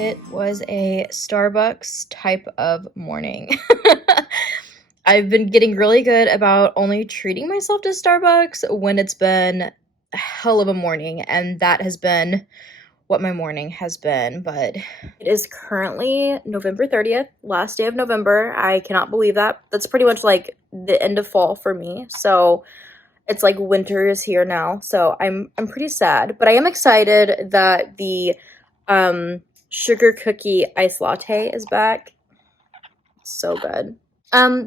It was a Starbucks type of morning. I've been getting really good about only treating myself to Starbucks when it's been a hell of a morning, and that has been what my morning has been. But it is currently November 30th, last day of November. I cannot believe that. That's pretty much like the end of fall for me. So it's like winter is here now. So I'm pretty sad, but I am excited that the sugar cookie iced latte is back. So good.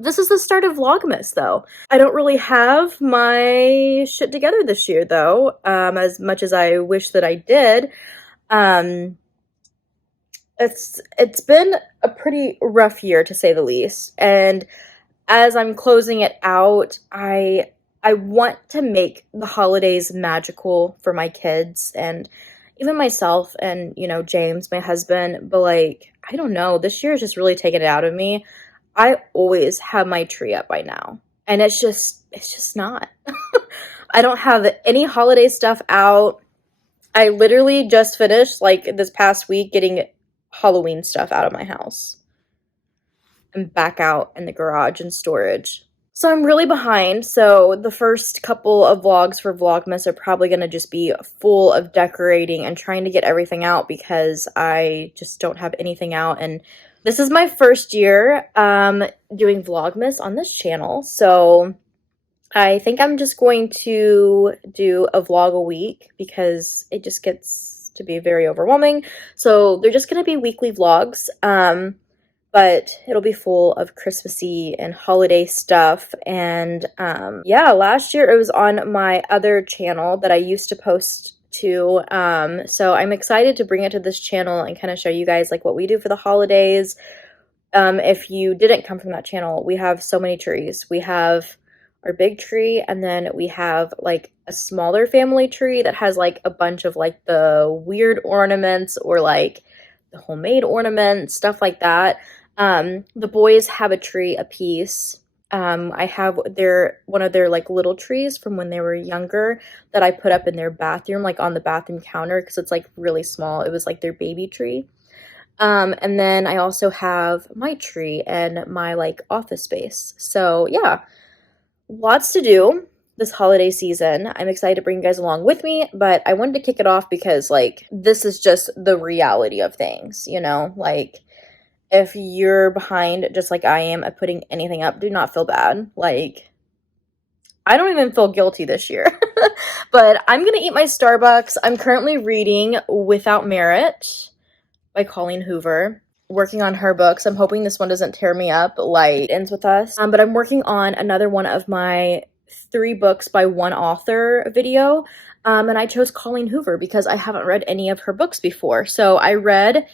This is the start of Vlogmas, though. I don't really have my shit together this year, though, as much as I wish that I did. It's been a pretty rough year, to say the least, and as I'm closing it out, I want to make the holidays magical for my kids and even myself and, you know, James, my husband, but like, I don't know, this year has just really taken it out of me. I always have my tree up by now, and it's just not. I don't have any holiday stuff out. I literally just finished, like, this past week getting Halloween stuff out of my house and back out in the garage and storage. So I'm really behind, so the first couple of vlogs for Vlogmas are probably going to just be full of decorating and trying to get everything out because I just don't have anything out. And this is my first year doing Vlogmas on this channel, so I think I'm just going to do a vlog a week because it just gets to be very overwhelming. So they're just going to be weekly vlogs. But it'll be full of Christmassy and holiday stuff. And yeah, last year it was on my other channel that I used to post to. So I'm excited to bring it to this channel and kind of show you guys like what we do for the holidays. If you didn't come from that channel, we have so many trees. We have our big tree, and then we have like a smaller family tree that has like a bunch of like the weird ornaments or like the homemade ornaments, stuff like that. The boys have a tree apiece. I have one of their like little trees from when they were younger that I put up in their bathroom, like on the bathroom counter, because it's like really small. It was like their baby tree. And then I also have my tree and my like office space. So yeah, lots to do this holiday season. I'm excited to bring you guys along with me, but I wanted to kick it off because like this is just the reality of things, you know, like if you're behind just like I am at putting anything up, do not feel bad. Like, I don't even feel guilty this year. But I'm going to eat my Starbucks. I'm currently reading Without Merit by Colleen Hoover. Working on her books. I'm hoping this one doesn't tear me up like Ends With Us. But I'm working on another one of my 3 books by one author video. And I chose Colleen Hoover because I haven't read any of her books before. So I read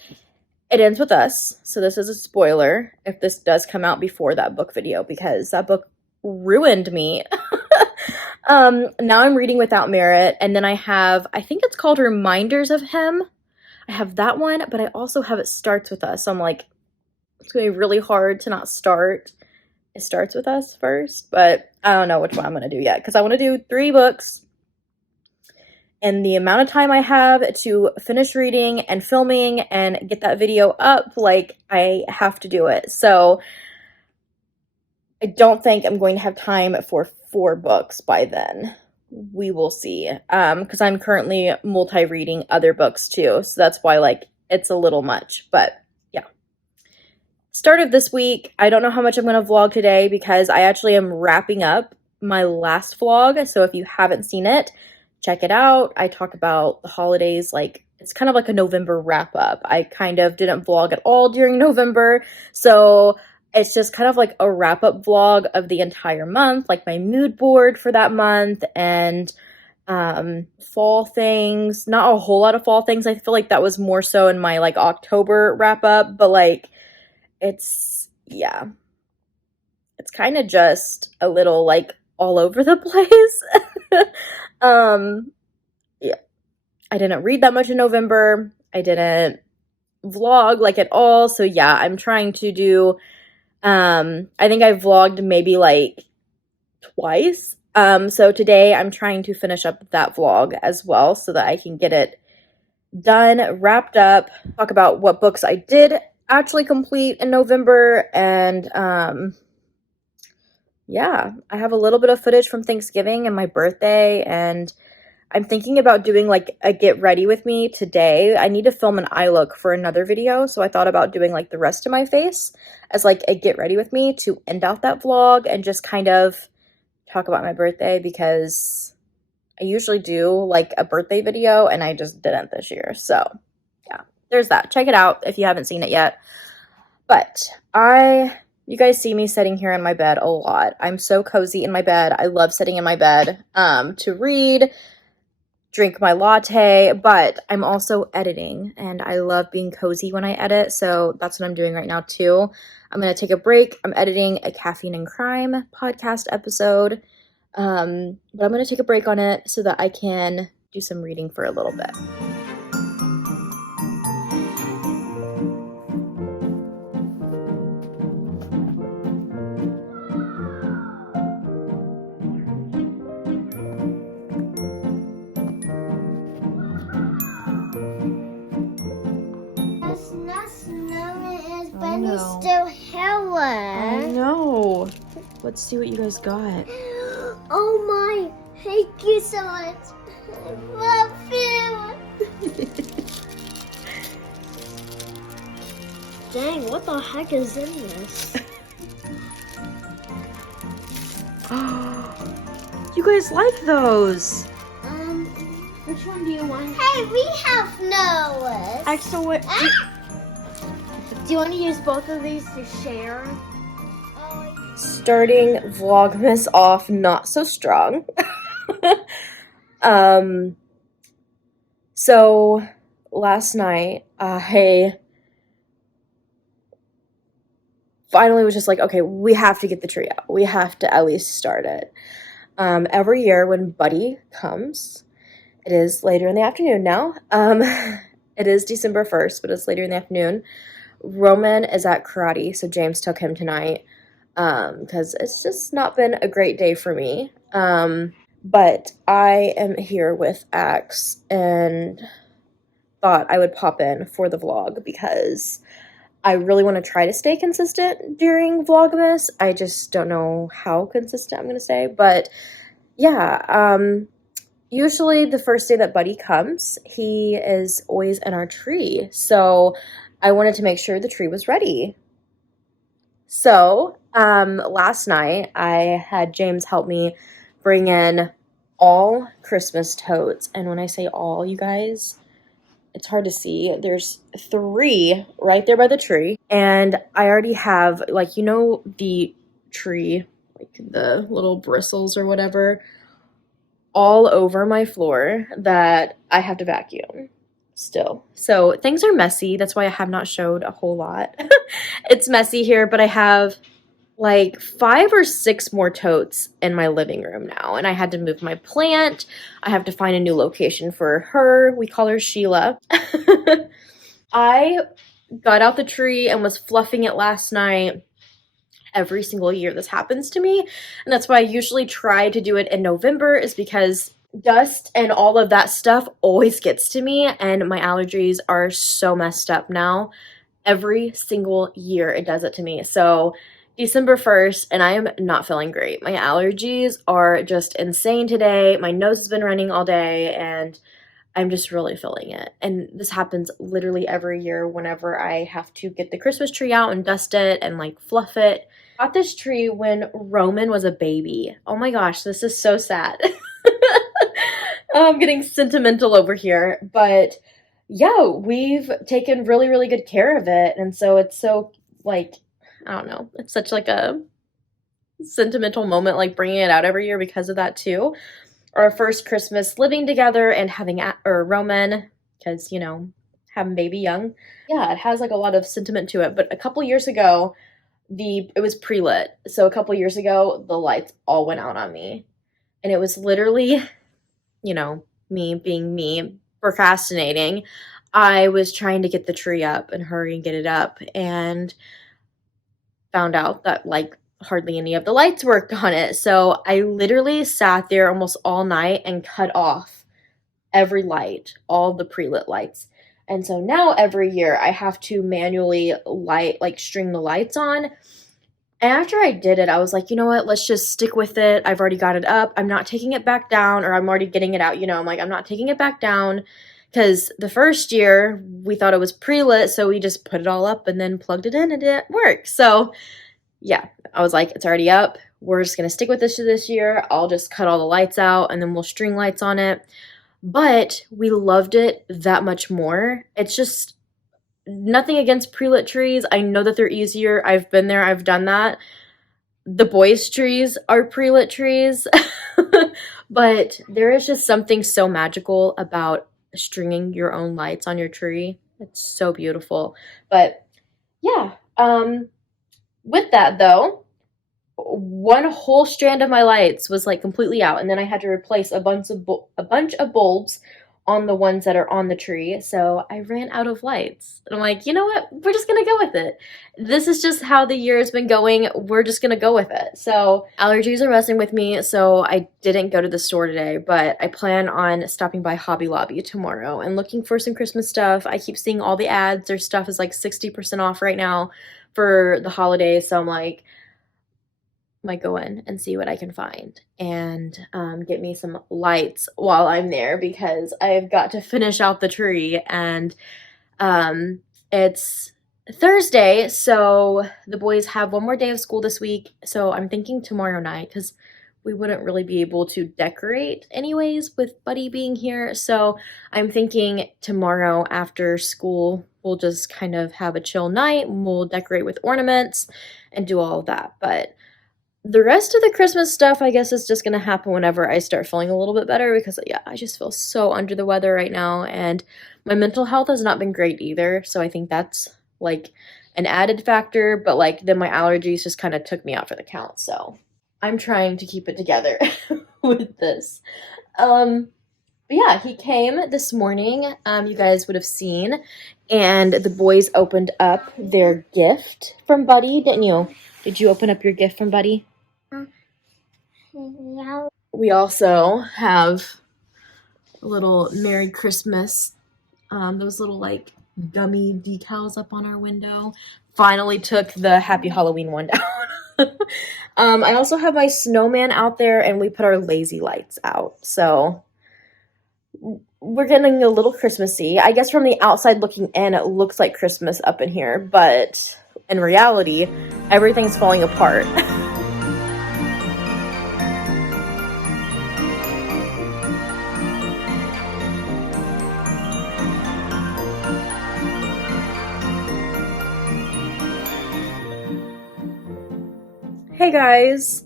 It Ends With Us, so this is a spoiler if this does come out before that book video because that book ruined me. Now I'm reading Without Merit, and then I think it's called Reminders of Him. I have that one, but I also have It Starts With Us, so I'm like, it's going to be really hard to not start It Starts With Us first, but I don't know which one I'm going to do yet because I want to do 3 books. And the amount of time I have to finish reading and filming and get that video up, like, I have to do it. So I don't think I'm going to have time for 4 books by then. We will see. Because I'm currently multi-reading other books too. So that's why, like, it's a little much. But yeah. Start of this week. I don't know how much I'm going to vlog today because I actually am wrapping up my last vlog. So if you haven't seen it, check it out. I talk about the holidays, like it's kind of like a November wrap up. I kind of didn't vlog at all during November, so it's just kind of like a wrap up vlog of the entire month, like my mood board for that month and fall things. Not a whole lot of fall things. I feel like that was more so in my like October wrap up, but like it's kind of just a little like all over the place. Yeah, I didn't read that much in November. I didn't vlog like at all. So yeah, I'm trying to do, I think I vlogged maybe like twice. So today I'm trying to finish up that vlog as well so that I can get it done, wrapped up, talk about what books I did actually complete in November, and yeah, I have a little bit of footage from Thanksgiving and my birthday, and I'm thinking about doing like a get ready with me today. I need to film an eye look for another video, so I thought about doing like the rest of my face as like a get ready with me to end out that vlog and just kind of talk about my birthday, because I usually do like a birthday video and I just didn't this year. So yeah, there's that. Check it out if you haven't seen it yet. But you guys see me sitting here in my bed a lot. I'm so cozy in my bed. I love sitting in my bed to read, drink my latte, but I'm also editing and I love being cozy when I edit. So that's what I'm doing right now too. I'm going to take a break. I'm editing a Caffeine Crime podcast episode. But I'm going to take a break on it so that I can do some reading for a little bit. It's not snowing, but it's still hello. I know. Let's see what you guys got. Oh my, thank you so much. I love you. Dang, what the heck is in this? You guys like those? Which one do you want? Hey, we have no. Extra what? Do you want to use both of these to share? Starting Vlogmas off not so strong. So last night I finally was just like, okay, we have to get the tree out. We have to at least start it. Every year when Buddy comes, it is later in the afternoon now. It is December 1st, but it's later in the afternoon. Roman is at karate, so James took him tonight because it's just not been a great day for me. But I am here with Axe and thought I would pop in for the vlog because I really want to try to stay consistent during Vlogmas. I just don't know how consistent I'm going to say, but yeah, usually the first day that Buddy comes, he is always in our tree. So I wanted to make sure the tree was ready. So last night I had James help me bring in all Christmas totes. And when I say all, you guys, it's hard to see. There's 3 right there by the tree. And I already have, like, you know, the tree, like the little bristles or whatever, all over my floor that I have to vacuum still. So things are messy. That's why I have not showed a whole lot. It's messy here, but I have like 5 or 6 more totes in my living room now. And I had to move my plant. I have to find a new location for her. We call her Sheila. I got out the tree and was fluffing it last night. Every single year this happens to me, and that's why I usually try to do it in November, is because dust and all of that stuff always gets to me, and my allergies are so messed up now. Every single year it does it to me. So December 1st, and I am not feeling great. My allergies are just insane today. My nose has been running all day, and I'm just really feeling it. And this happens literally every year whenever I have to get the Christmas tree out and dust it and like fluff it. I got this tree when Roman was a baby. Oh my gosh, this is so sad. I'm getting sentimental over here. But yeah, we've taken really, really good care of it. And so it's so like, I don't know, it's such like a sentimental moment, like bringing it out every year because of that too. Our first Christmas living together and having Roman, because, you know, having baby young. Yeah, it has like a lot of sentiment to it. But a couple years ago, it was pre-lit. So a couple years ago, the lights all went out on me. And it was literally, you know, me being me, procrastinating. I was trying to get the tree up and hurry and get it up, and found out that like hardly any of the lights worked on it. So I literally sat there almost all night and cut off every light, all the pre-lit lights. And so now every year I have to manually string the lights on. And after I did it, I was like, you know what? Let's just stick with it. I've already got it up. I'm not taking it back down, or I'm already getting it out. You know, I'm like, I'm not taking it back down, because the first year we thought it was pre-lit, so we just put it all up and then plugged it in and it didn't work. So yeah, I was like, it's already up. We're just going to stick with this year. I'll just cut all the lights out and then we'll string lights on it. But we loved it that much more. It's just nothing against pre-lit trees. I know that they're easier. I've been there. I've done that. The boys' trees are pre-lit trees. But there is just something so magical about stringing your own lights on your tree. It's so beautiful. But yeah, with that though, one whole strand of my lights was like completely out, and then I had to replace a bunch of bulbs on the ones that are on the tree. So I ran out of lights. And I'm like, you know what? We're just gonna go with it. This is just how the year has been going. We're just gonna go with it. So allergies are messing with me, so I didn't go to the store today, but I plan on stopping by Hobby Lobby tomorrow and looking for some Christmas stuff. I keep seeing all the ads. Their stuff is like 60% off right now for the holidays. So I'm like, might go in and see what I can find and get me some lights while I'm there, because I've got to finish out the tree. And it's Thursday, so the boys have one more day of school this week. So I'm thinking tomorrow night, because we wouldn't really be able to decorate anyways with Buddy being here. So I'm thinking tomorrow after school, we'll just kind of have a chill night and we'll decorate with ornaments and do all of that. But the rest of the Christmas stuff, I guess, is just going to happen whenever I start feeling a little bit better, because, yeah, I just feel so under the weather right now, and my mental health has not been great either, so I think that's, like, an added factor, but, like, then my allergies just kind of took me out for the count, so I'm trying to keep it together with this. But yeah, he came this morning, you guys would have seen, and the boys opened up their gift from Buddy, didn't you? Did you open up your gift from Buddy? Yeah. We also have a little Merry Christmas, those little like gummy decals up on our window. Finally took the Happy Halloween one down. I also have my snowman out there, and we put our lazy lights out. So we're getting a little Christmassy. I guess from the outside looking in, it looks like Christmas up in here, but in reality, everything's falling apart. Hey guys,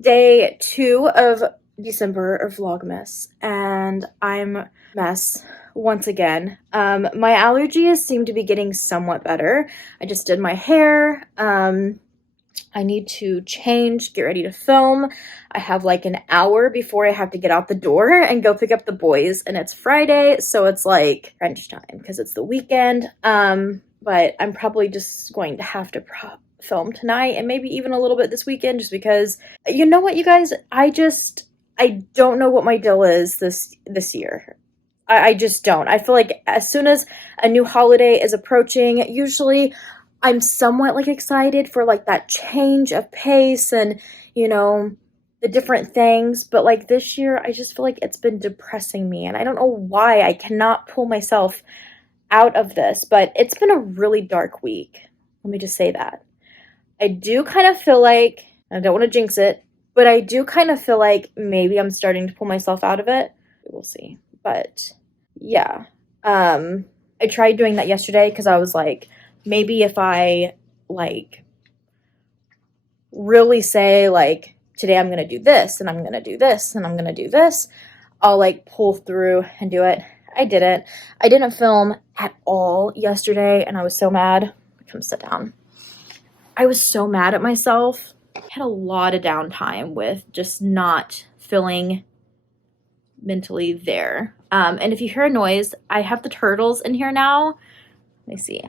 day 2 of December of Vlogmas, and I'm a mess once again. My allergies seem to be getting somewhat better. I just did my hair. I need to change, get ready to film. I have like an hour before I have to get out the door and go pick up the boys, and it's Friday, so it's like crunch time because it's the weekend. But I'm probably just going to have to film tonight and maybe even a little bit this weekend, just because, you know what, you guys, I don't know what my deal is this year. I just don't. I feel like as soon as a new holiday is approaching, usually I'm somewhat like excited for like that change of pace and, you know, the different things. But like this year, I just feel like it's been depressing me, and I don't know why. I cannot pull myself out of this, but it's been a really dark week. Let me just say that. I do kind of feel like, I don't want to jinx it, but I do kind of feel like maybe I'm starting to pull myself out of it. We'll see. But yeah, I tried doing that yesterday because I was like, maybe if I like really say like, today I'm going to do this and I'm going to do this and I'm going to do this, I'll like pull through and do it. I didn't. I didn't film at all yesterday, and I was so mad. Come sit down. I was so mad at myself. I had a lot of downtime with just not feeling mentally there. And if you hear a noise, I have the turtles in here now. Let me see.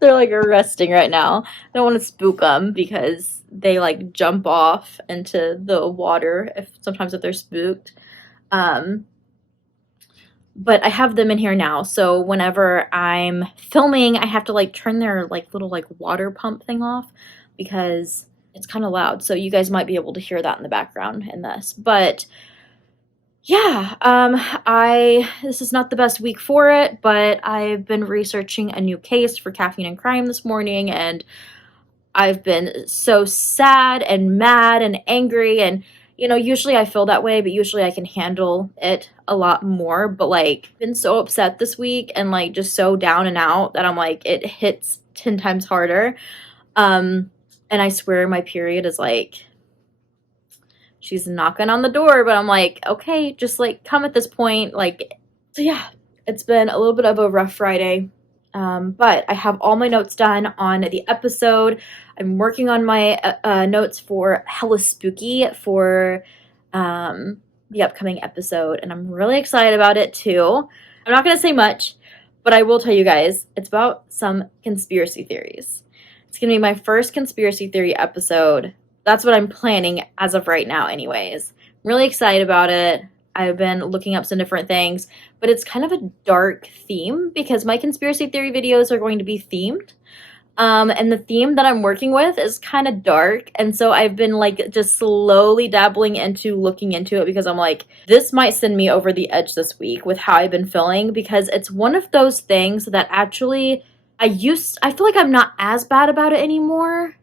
They're like resting right now. I don't want to spook them because they like jump off into the water if they're spooked. But I have them in here now, so whenever I'm filming, I have to like turn their like little like water pump thing off because it's kind of loud. So you guys might be able to hear that in the background in this. But yeah, this is not the best week for it, but I've been researching a new case for Caffeine Crime this morning, and I've been so sad and mad and angry, and usually I feel that way, but usually I can handle it a lot more. But like, been so upset this week and like just so down and out that I'm like, it hits 10 times harder. And I swear my period is like, she's knocking on the door, but I'm like, okay, just like come at this point. Like, so yeah, it's been a little bit of a rough Friday. But I have all my notes done on the episode. I'm working on my notes for Hella Spooky for the upcoming episode, and I'm really excited about it too. I'm not going to say much, but I will tell you guys, it's about some conspiracy theories. It's going to be my first conspiracy theory episode. That's what I'm planning as of right now anyways. I'm really excited about it. I've been looking up some different things, but it's kind of a dark theme because my conspiracy theory videos are going to be themed. And the theme that I'm working with is kind of dark. And so I've been like just slowly dabbling into looking into it because I'm like, this might send me over the edge this week with how I've been feeling, because it's one of those things that actually I feel like I'm not as bad about it anymore.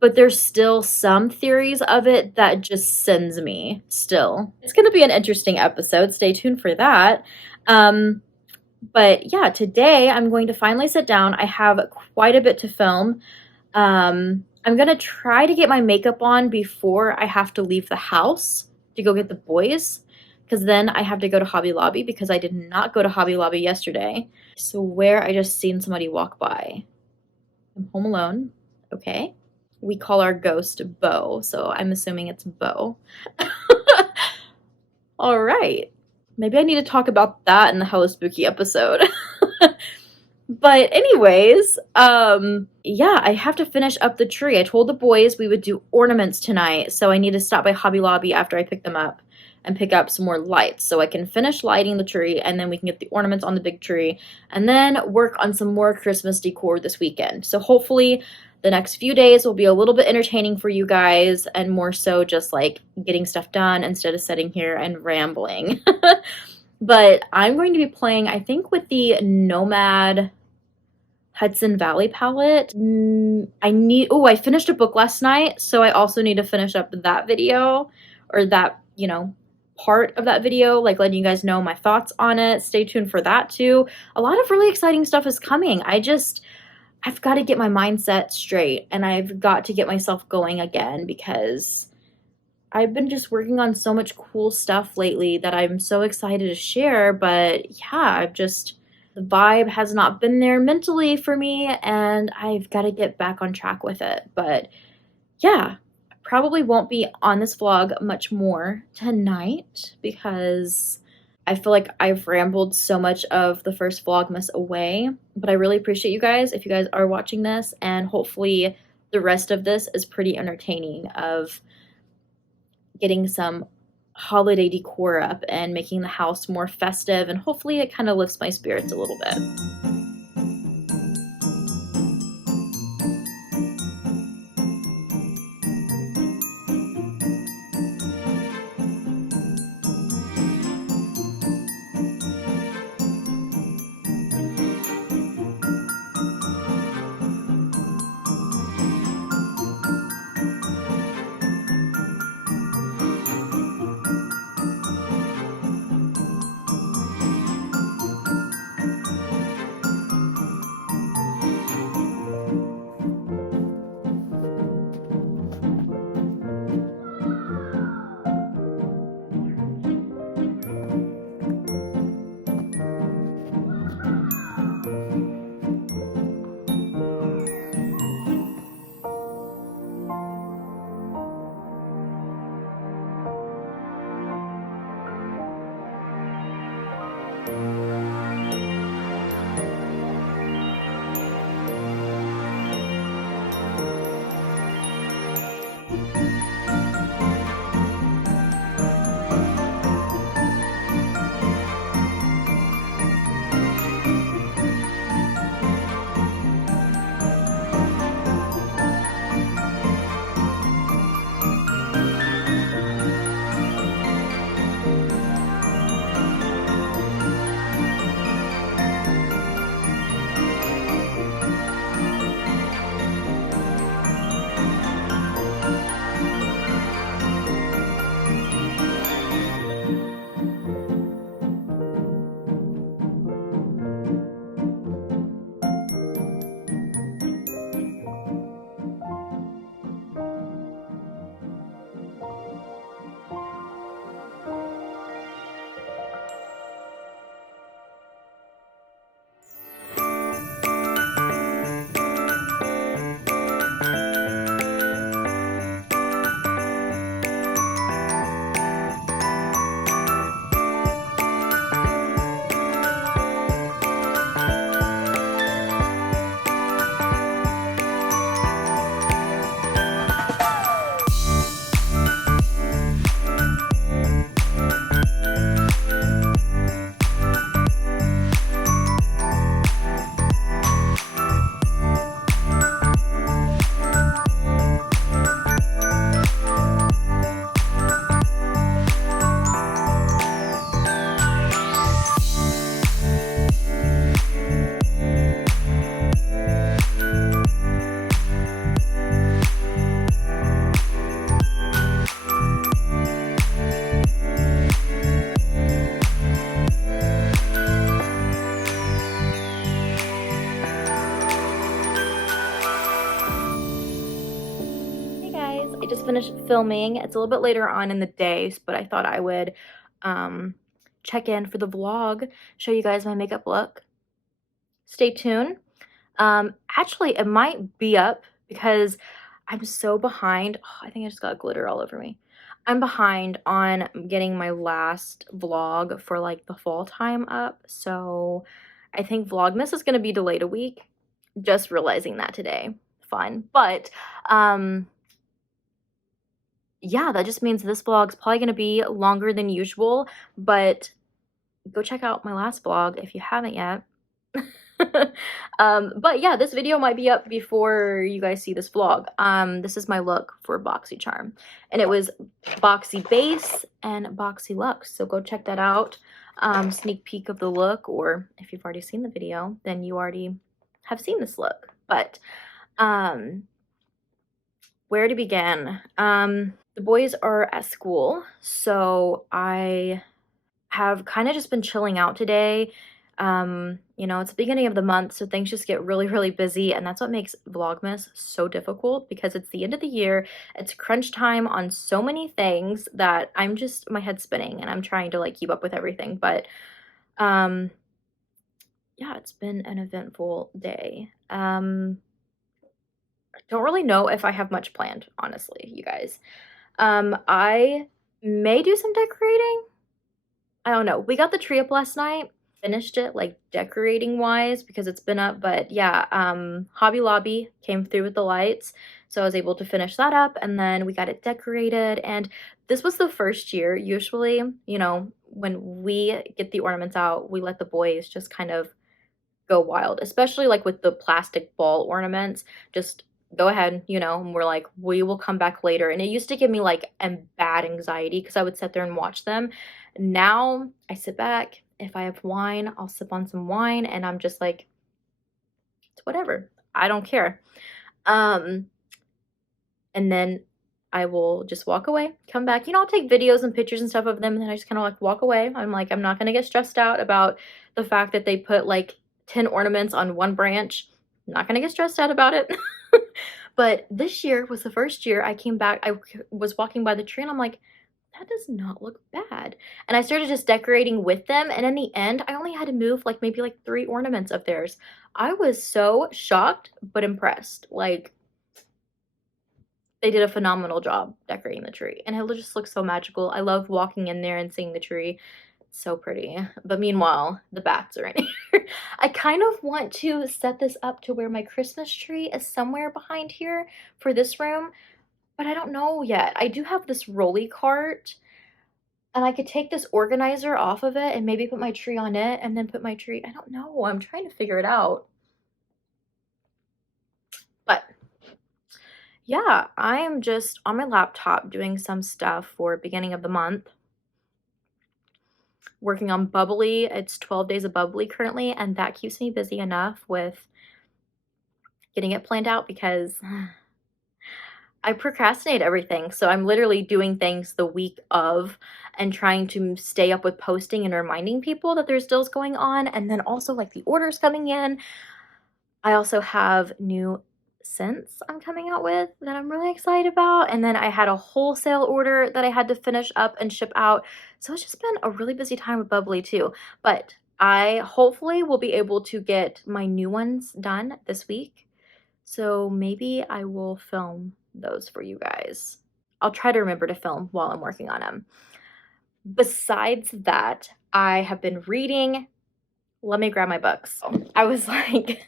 But there's still some theories of it that just sends me still. It's going to be an interesting episode. Stay tuned for that. But yeah, today I'm going to finally sit down. I have quite a bit to film. I'm going to try to get my makeup on before I have to leave the house to go get the boys, because then I have to go to Hobby Lobby because I did not go to Hobby Lobby yesterday. So where I just seen somebody walk by. I'm home alone. Okay. We call our ghost Bo, so I'm assuming it's Bo. All right. Maybe I need to talk about that in the Hella Spooky episode. But anyways, yeah, I have to finish up the tree. I told the boys we would do ornaments tonight, so I need to stop by Hobby Lobby after I pick them up and pick up some more lights so I can finish lighting the tree, and then we can get the ornaments on the big tree and then work on some more Christmas decor this weekend. So hopefully the next few days will be a little bit entertaining for you guys and more so just like getting stuff done instead of sitting here and rambling. But I'm going to be playing, I think, with the Nomad Hudson Valley palette. I finished a book last night, so I also need to finish up that video, or that, part of that video, like letting you guys know my thoughts on it. Stay tuned for that too. A lot of really exciting stuff is coming. I've got to get my mindset straight, and I've got to get myself going again, because I've been just working on so much cool stuff lately that I'm so excited to share. But yeah, the vibe has not been there mentally for me, and I've got to get back on track with it. But yeah, I probably won't be on this vlog much more tonight because I feel like I've rambled so much of the first Vlogmas away, but I really appreciate you guys if you guys are watching this, and hopefully the rest of this is pretty entertaining, of getting some holiday decor up and making the house more festive, and hopefully it kind of lifts my spirits a little bit. finished filming. It's a little bit later on in the day, but I thought I would check in for the vlog, show you guys my makeup look. Stay tuned. Actually, it might be up because I'm so behind. Oh, I think I just got glitter all over me. I'm behind on getting my last vlog for like the fall time up, so I think Vlogmas is going to be delayed a week. Just realizing that today. Fun. But yeah, that just means this vlog's probably going to be longer than usual, but go check out my last vlog if you haven't yet. But yeah, this video might be up before you guys see this vlog. This is my look for BoxyCharm, and it was Boxy Base and Boxy Luxe, so go check that out. Sneak peek of the look, or if you've already seen the video, then you already have seen this look. But where to begin? The boys are at school, so I have kind of just been chilling out today. You know, it's the beginning of the month, so things just get really, really busy, and that's what makes Vlogmas so difficult, because it's the end of the year, it's crunch time on so many things that I'm just, my head's spinning, and I'm trying to like keep up with everything. But yeah, it's been an eventful day. I don't really know if I have much planned, honestly, you guys. I may do some decorating. I don't know. We got the tree up last night. Finished it like decorating wise because it's been up, but yeah, Hobby Lobby came through with the lights, so I was able to finish that up, and then we got it decorated. And this was the first year. Usually, you know, when we get the ornaments out, we let the boys just kind of go wild, especially like with the plastic ball ornaments. Just go ahead, you know, and we're like, we will come back later. And it used to give me like a bad anxiety because I would sit there and watch them. Now I sit back. If I have wine, I'll sip on some wine, and I'm just like, it's whatever. I don't care. And then I will just walk away, come back. You know, I'll take videos and pictures and stuff of them, and then I just kind of like walk away. I'm like, I'm not going to get stressed out about the fact that they put like 10 ornaments on one branch. I'm not going to get stressed out about it. But this year was the first year I came back. I was walking by the tree, and I'm like, that does not look bad. And I started just decorating with them, and in the end, I only had to move like maybe like 3 ornaments of theirs. I was so shocked but impressed. Like, they did a phenomenal job decorating the tree, and it just looks so magical. I love walking in there and seeing the tree. It's so pretty. But meanwhile, the bats are in here. I kind of want to set this up to where my Christmas tree is somewhere behind here for this room, but I don't know yet. I do have this rolly cart, and I could take this organizer off of it and maybe put my tree on it and then put my tree. I don't know. I'm trying to figure it out. But yeah, I am just on my laptop doing some stuff for beginning of the month. Working on Bubbly. It's 12 days of Bubbly currently, and that keeps me busy enough with getting it planned out because I procrastinate everything. So I'm literally doing things the week of and trying to stay up with posting and reminding people that there's deals going on, and then also like the orders coming in. I also have new scents I'm coming out with that I'm really excited about, and then I had a wholesale order that I had to finish up and ship out. So it's just been a really busy time with Bubbly too, but I hopefully will be able to get my new ones done this week, so maybe I will film those for you guys. I'll try to remember to film while I'm working on them. Besides that, I have been reading. Let me grab my books. I was like,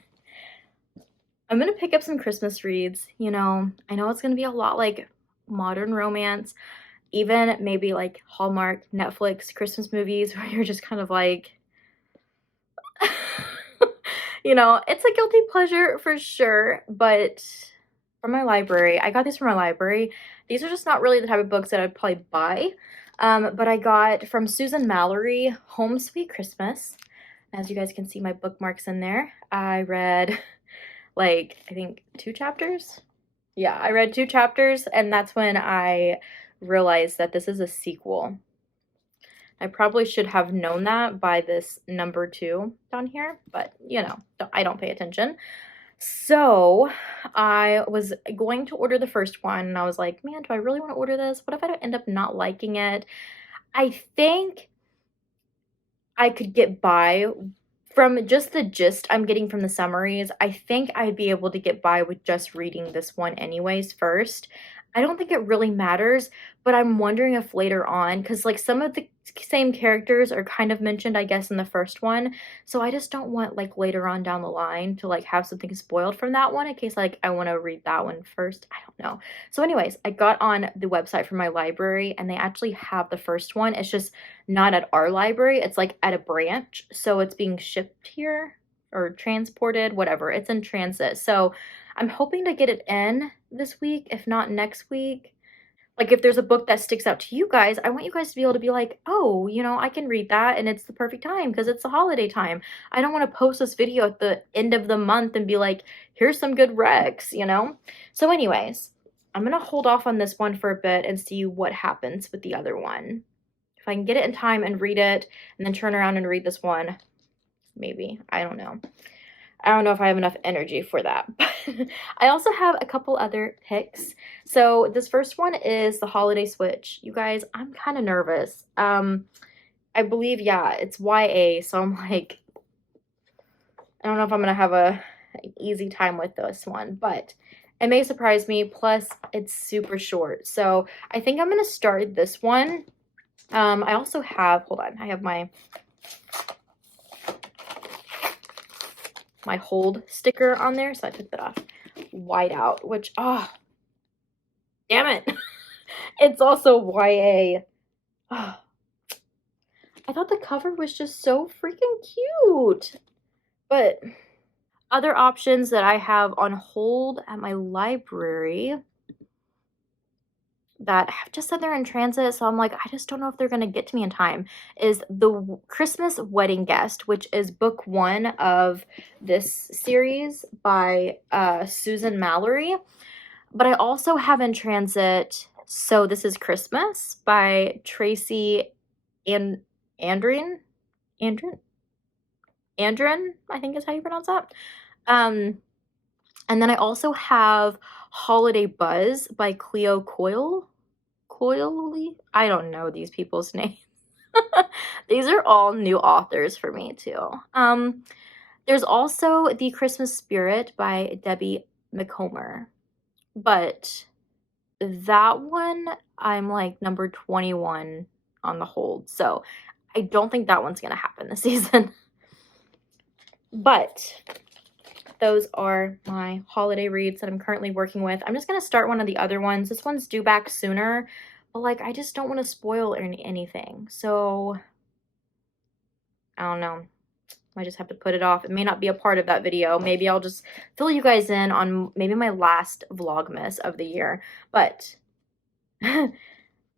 I'm gonna pick up some Christmas reads. You know it's gonna be a lot like modern romance, even maybe like Hallmark, Netflix, Christmas movies where you're just kind of like, you know, it's a guilty pleasure for sure. But from my library, I got these from my library. These are just not really the type of books that I'd probably buy. But I got from Susan Mallory, Home Sweet Christmas. As you guys can see my bookmarks in there. I read like, I think 2 chapters. Yeah, I read 2 chapters, and that's when I realized that this is a sequel. I probably should have known that by this number 2 down here, but you know, I don't pay attention. So I was going to order the first one and I was like, man, do I really want to order this? What if I don't end up not liking it? I think I could get by from just the gist I'm getting from the summaries. I think I'd be able to get by with just reading this one anyways first. I don't think it really matters, but I'm wondering if later on, because like some of the same characters are kind of mentioned, I guess, in the first one. So I just don't want like later on down the line to like have something spoiled from that one in case like I want to read that one first. I don't know. So anyways, I got on the website for my library and they actually have the first one. It's just not at our library. It's like at a branch. So it's being shipped here or transported, whatever. It's in transit. So I'm hoping to get it in this week, if not next week. Like if there's a book that sticks out to you guys, I want you guys to be able to be like, oh, you know, I can read that and it's the perfect time because it's the holiday time. I don't want to post this video at the end of the month and be like, here's some good recs, you know? So anyways, I'm going to hold off on this one for a bit and see what happens with the other one. If I can get it in time and read it and then turn around and read this one, maybe. I don't know. I don't know if I have enough energy for that. But I also have a couple other picks. So this first one is the Holiday Switch. You guys, I'm kind of nervous. I believe, yeah, it's YA. So I'm like, I don't know if I'm going to have an easy time with this one. But it may surprise me. Plus, it's super short. So I think I'm going to start this one. I also have, hold on, I have my hold sticker on there, so I took that off. White Out, which, oh, damn it. It's also YA. Oh, I thought the cover was just so freaking cute. But other options that I have on hold at my library that have just said they're in transit, so I'm like, I just don't know if they're going to get to me in time, is The Christmas Wedding Guest, which is book 1 of this series by Susan Mallory. But I also have in transit So This Is Christmas by Tracy Andren, I think is how you pronounce that. And then I also have Holiday Buzz by Cleo Coyle. I don't know these people's names. These are all new authors for me too. There's also The Christmas Spirit by Debbie McComber. But that one, I'm like number 21 on the hold. So I don't think that one's going to happen this season. But those are my holiday reads that I'm currently working with. I'm just going to start one of the other ones. This one's due back sooner, but like I just don't want to spoil anything. So I don't know. I just have to put it off. It may not be a part of that video. Maybe I'll just fill you guys in on maybe my last vlogmas of the year. But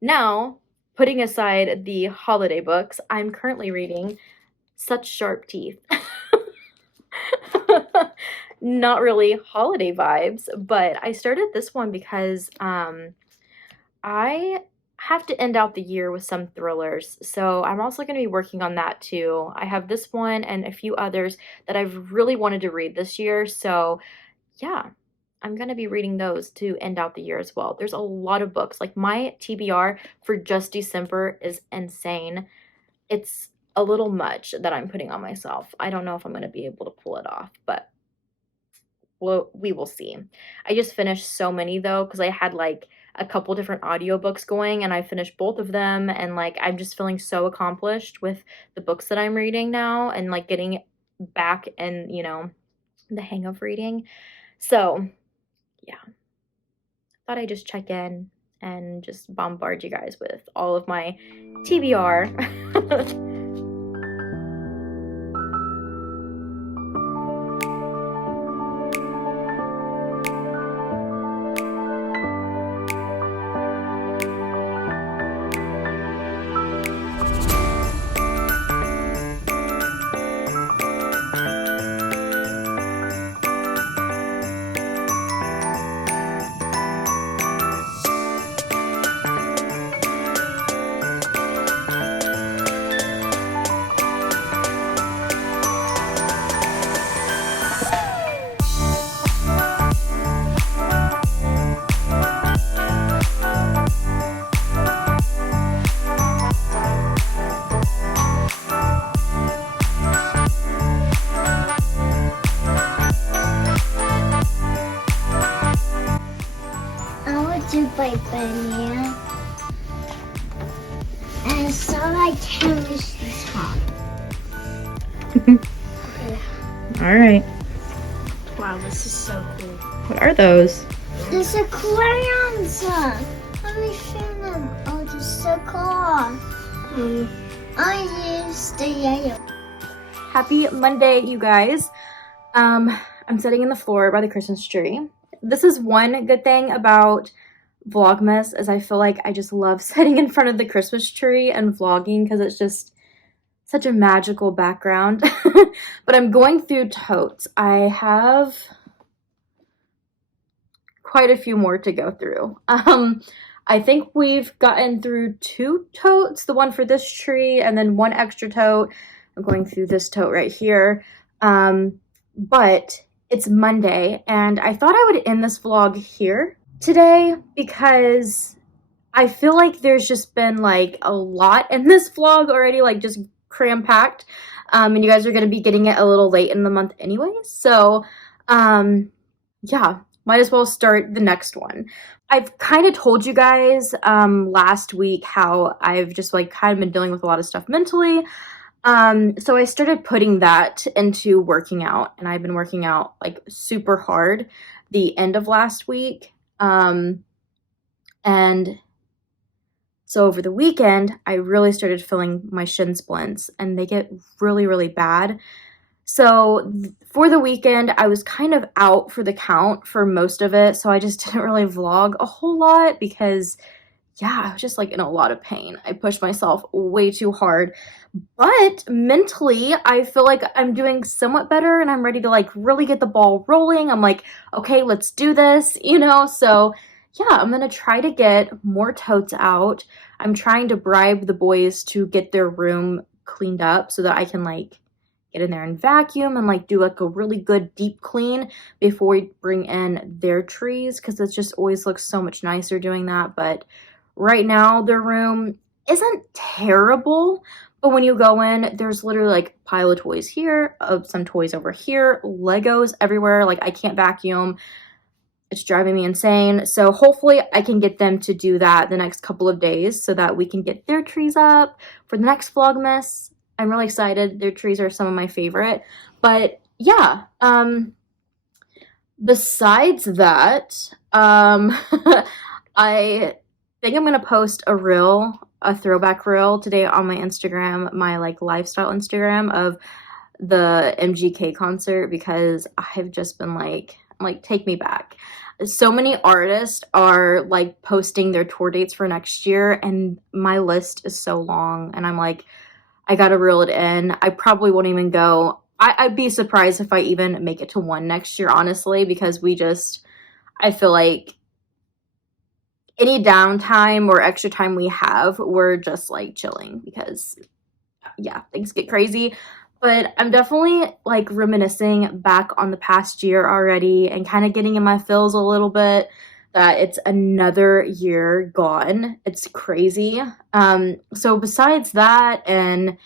now, putting aside the holiday books, I'm currently reading Such Sharp Teeth. Not really holiday vibes, but I started this one because I have to end out the year with some thrillers, so I'm also going to be working on that too. I have this one and a few others that I've really wanted to read this year, so yeah, I'm going to be reading those to end out the year as well. There's a lot of books. Like my TBR for just December is insane. It's a little much that I'm putting on myself. I don't know if I'm going to be able to pull it off, but we will see. I just finished so many though, because I had like a couple different audiobooks going and I finished both of them, and like I'm just feeling so accomplished with the books that I'm reading now and like getting back and, you know, the hang of reading. So yeah, thought I'd just check in and just bombard you guys with all of my TBR. by banana. And so like chemistry's hot. All right. Wow, this is so cool. What are those? There's a crayons. Let me show them. Oh, they're so cool. I used the yellow. Happy Monday, you guys. I'm sitting in the floor by the Christmas tree. This is one good thing about vlogmas, is I feel like I just love sitting in front of the Christmas tree and vlogging because it's just such a magical background. But I'm going through totes. I have quite a few more to go through. I think we've gotten through 2 totes, the one for this tree and then 1 extra tote. I'm going through this tote right here. But it's Monday and I thought I would end this vlog here today because I feel like there's just been like a lot in this vlog already, like just cram-packed. And you guys are going to be getting it a little late in the month anyway. So, yeah, might as well start the next one. I've kind of told you guys last week how I've just like kind of been dealing with a lot of stuff mentally. So I started putting that into working out, and I've been working out like super hard the end of last week. And so over the weekend, I really started feeling my shin splints, and they get really, really bad. So for the weekend, I was kind of out for the count for most of it. So I just didn't really vlog a whole lot because, yeah, I was just like in a lot of pain. I pushed myself way too hard. But mentally, I feel like I'm doing somewhat better and I'm ready to like really get the ball rolling. I'm like, okay, let's do this, you know? So yeah, I'm going to try to get more totes out. I'm trying to bribe the boys to get their room cleaned up so that I can like get in there and vacuum and like do like a really good deep clean before we bring in their trees, because it just always looks so much nicer doing that. But right now their room isn't terrible, but when you go in, there's literally like a pile of toys here, some toys over here, Legos everywhere. Like I can't vacuum. It's driving me insane. So hopefully I can get them to do that the next couple of days so that we can get their trees up for the next Vlogmas. I'm really excited. Their trees are some of my favorite. But yeah, besides that, I think I'm going to post a reel, a throwback reel today on my Instagram, my like lifestyle Instagram of the MGK concert, because I've just been like, I'm like, take me back. So many artists are like posting their tour dates for next year, and my list is so long, and I'm like, I gotta reel it in. I probably won't even go. I'd be surprised if I even make it to one next year, honestly, because I feel like any downtime or extra time we have, we're just like chilling because, yeah, things get crazy. But I'm definitely like reminiscing back on the past year already and kind of getting in my feels a little bit that it's another year gone. It's crazy. So besides that and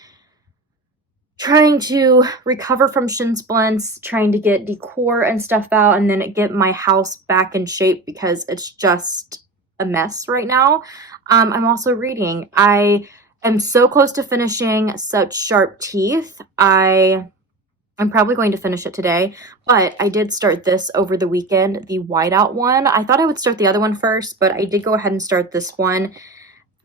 trying to recover from shin splints, trying to get decor and stuff out, and then get my house back in shape because it's just a mess right now. I'm also reading. I am so close to finishing Such Sharp Teeth. I'm probably going to finish it today, but I did start this over the weekend, the whiteout one. I thought I would start the other one first, but I did go ahead and start this one.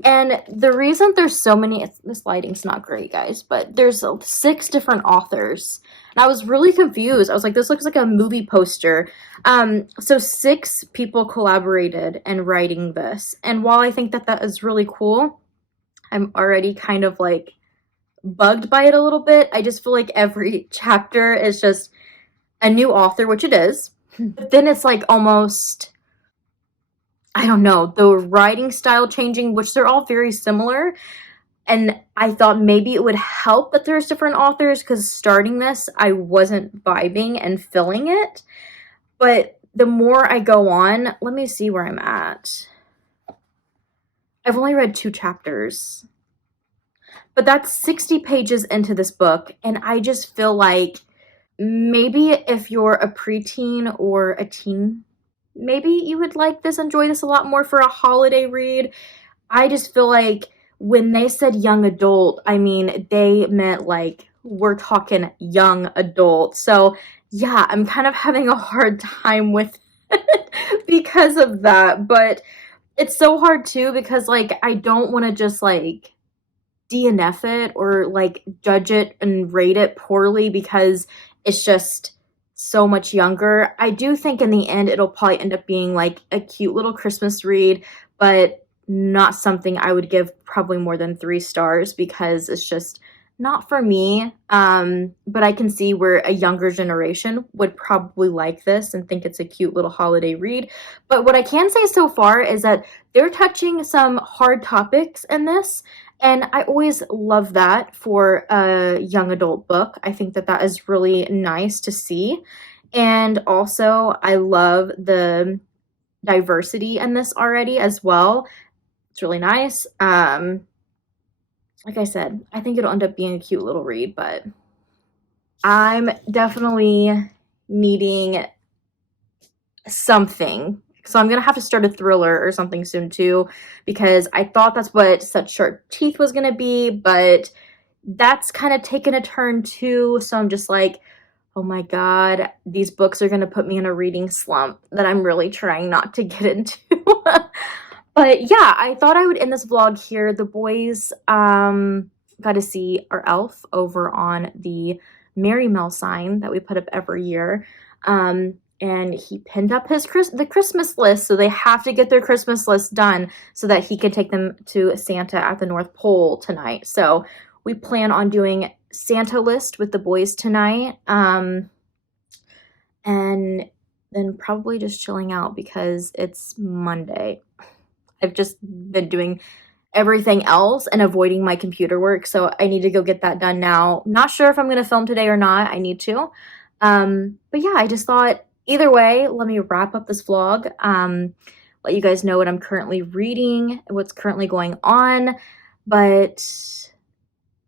And the reason there's so many, this lighting's not great, guys, but there's 6 different authors. And I was really confused. I was like, this looks like a movie poster. So 6 people collaborated in writing this. And while I think that that is really cool, I'm already kind of like bugged by it a little bit. I just feel like every chapter is just a new author, which it is. But then it's like almost, I don't know, the writing style changing, which they're all very similar. And I thought maybe it would help that there's different authors, because starting this, I wasn't vibing and feeling it. But the more I go on, let me see where I'm at. I've only read 2 chapters. But that's 60 pages into this book, and I just feel like maybe if you're a preteen or a teen maybe you would like this, enjoy this a lot more for a holiday read. I just feel like when they said young adult, I mean, they meant like we're talking young adult. So yeah, I'm kind of having a hard time with it because of that. But it's so hard too because like I don't want to just like DNF it or like judge it and rate it poorly because it's just so much younger. I do think in the end it'll probably end up being like a cute little Christmas read, but not something I would give probably more than 3 stars because it's just not for me. But I can see where a younger generation would probably like this and think it's a cute little holiday read. But what I can say so far is that they're touching some hard topics in this, and I always love that for a young adult book. I think that that is really nice to see. And also, I love the diversity in this already as well. It's really nice. Like I said, I think it'll end up being a cute little read, but I'm definitely needing something. So I'm going to have to start a thriller or something soon too, because I thought that's what Such Sharp Teeth was going to be, but that's kind of taken a turn too. So I'm just like, oh my God, these books are going to put me in a reading slump that I'm really trying not to get into. But yeah, I thought I would end this vlog here. The boys got to see our elf over on the Merry Mel sign that we put up every year. And he pinned up his the Christmas list, so they have to get their Christmas list done so that he can take them to Santa at the North Pole tonight. So we plan on doing Santa list with the boys tonight. And then probably just chilling out because it's Monday. I've just been doing everything else and avoiding my computer work, so I need to go get that done now. Not sure if I'm going to film today or not. I need to. But yeah, I just thought, either way, let me wrap up this vlog. Let you guys know what I'm currently reading, what's currently going on. But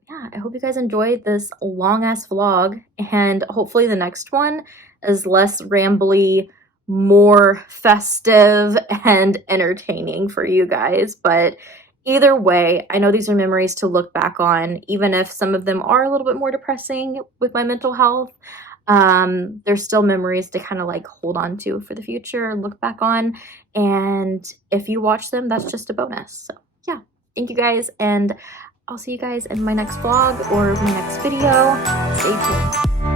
yeah, I hope you guys enjoyed this long-ass vlog, and hopefully the next one is less rambly, more festive and entertaining for you guys. But either way, I know these are memories to look back on, even if some of them are a little bit more depressing with my mental health. There's still memories to kind of like hold on to for the future, look back on, and if you watch them, that's just a bonus. So yeah, thank you guys, and I'll see you guys in my next vlog or my next video. Stay tuned.